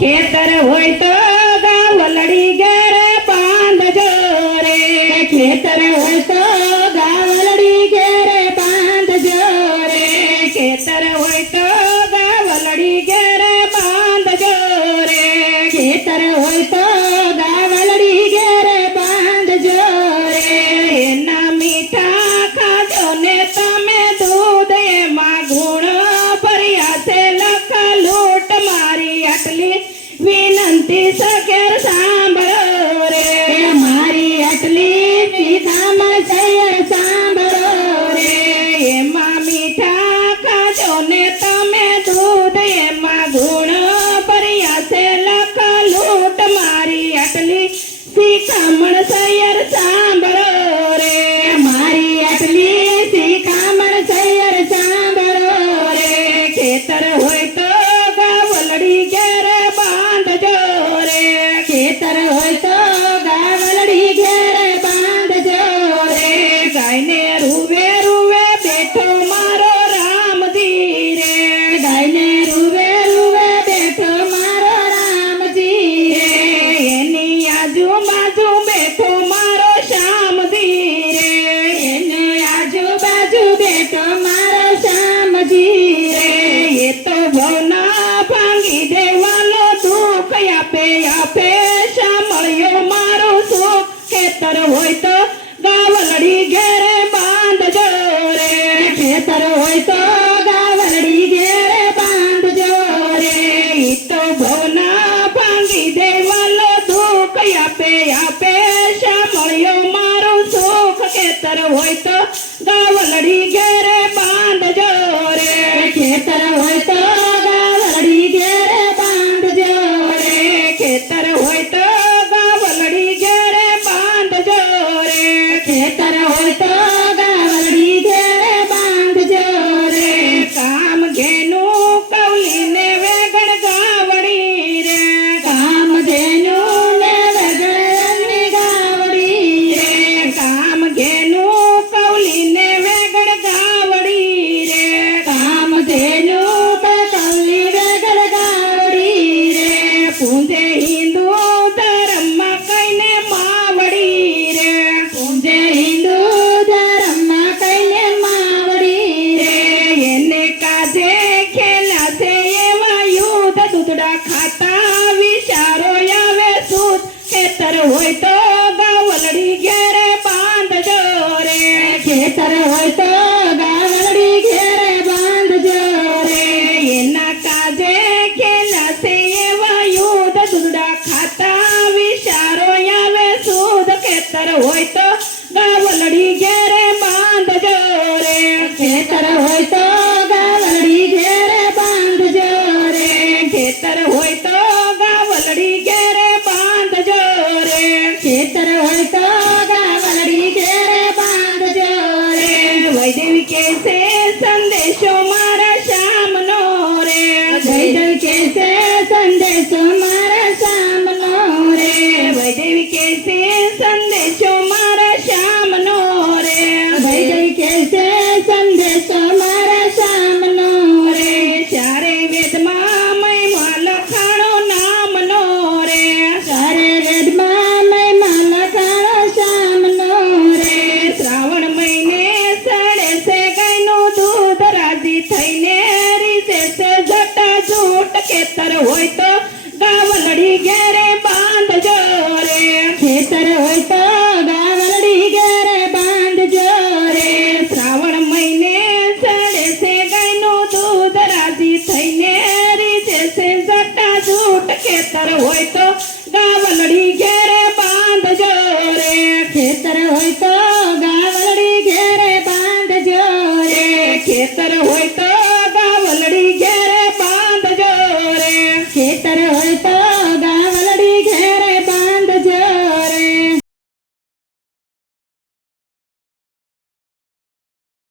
ખેતર હોય તો ગાવલડી ઘેર બાંધજો રે, ખેતર હોય તો ગાવલડી ઘેર બાંધજો રે, ખેતર હોય તો ગાવલડી ઘેર બાંધજો રે, ખેતર હોય તો ગાવલડી ઘેર બાંધજો રે, એના મીઠા ખાજો ને તમે દૂધ એમાં ગુણ ભર્યા છે લખ લૂટ મારી આટલી વિનંતી સકેર સાંભળો રે, મારી આટલી સીધામણ સૈયર સાંભળો રે, એમાં મીઠા ખાજો ને તમે દૂધ એમાં ગુણ ભર્યા છે લખ લૂટ મારી આટલી શિખામણ સૈયર સાંભળો રે, મારી આટલી શિખામણ સૈયર સાંભળો રે, ખેતર હોય તો ગાવલડી ઘેર બાંધજો રે, ખેતર હોય તો ગાવલડી ઘેર બાંધજો રે, ગાયને રૂવે રૂવે બેઠો મારો રામજી રે, ગાયને રૂવે રૂવે બેઠો મારો રામજી રે, એની આજુબાજુ બેઠો મારો શ્યામજી રે, એની આજુબાજુ બેઠો મારો શ્યામજી રે, એ તો ભવના ભાંગી દેવાનો દુઃખ આપે આપે શ્યામળિયો મારું સુખ, ખેતર હોય તો ગાવલડી ઘેર બાંધજો રે, ખેતર હોય તો ગાવલડી ઘેર બાંધજો રે, ઈ તો ભવના ભાંગી દેવાનો દુઃખ આપે આપે શ્યામળિયો મારું સુખ, ખેતર હોય તો ગાવલડી ઘેર બાંધજો રે, ખેતર હોય તો ગાવલડી ઘેર બાંધજો રે, ખેતર હોય તો ગાવલડી ઘેર બાંધજો રે, ખેતર હોય તો ગાવલડી ઘેર બાંધજો રે, કામ ઘેનું કવલીને વેગણ ગાવડી રે, કામ ઘેનું ને વેગણ ગાવડી રે, કામ ઘેનું કવલીને વેગણ ગાવડી રે, કામ ઘેનું કવલી વેગણ ગાવડી રે, પૂંજે હિન્દુ ધર્મમાં કઈને માવડી રે, પૂંજે હિન્દુ ધર્મમાં કઈને માવડી રે, એને કાજે ખેલા છે એવા યુદ્ધ દૂધડા ખાતા વિચારો આવે સૂત, ખેતર હોય તો ગાવલડી ઘેર બાંધજો રે, ખેતર હોય તો ગાવલડી ઘેર બાંધજો રે, એના કાજે ખેલા છે એવા યુદ્ધ દૂધડા ખાતા વિચારો આવે સૂત, ખેતર હોય તો ગાવલડી ઘેર બાંધજો રે, ખેતર હોય તો ગાવલડી ઘેર બાંધજો રે, ખેતર હોય તો ગાવલડી ઘેર બાંધજો રે, ખેતર હોય તો ગાવલડી ઘેર બાંધજો રે, વૈદેવી કે છે સંદેશો મારા શ્યામનો રે, વૈદેવી કે છે સંદેશો મારા શ્યામનો રે, વૈદેવી કે છે સંદેશો મારા શ્યામનો રે, વૈદેવી કે છે સંદેશો મારા શ્યામનો રે, ચારે વેદમાં મહિમા લખાણો નામનો રે, ચારે વેદમાં મહિમા લખાણો શ્યામનો રે, શ્રાવણ મહિને સડે છે ગાયનું દૂધ રાજી થઈને રીસે છે જટા જૂટ, ખેતર હોય તો ગાવલડી ઘેરે બાંધજો રે, ખેતર હોય તો ગાવલડી ઘેરે બાંધજો રે, શ્રાવણ મહિને સડે છે ગાયનું દૂધ રાજી થઈને રીસે છે જટા જૂટ, ખેતર હોય તો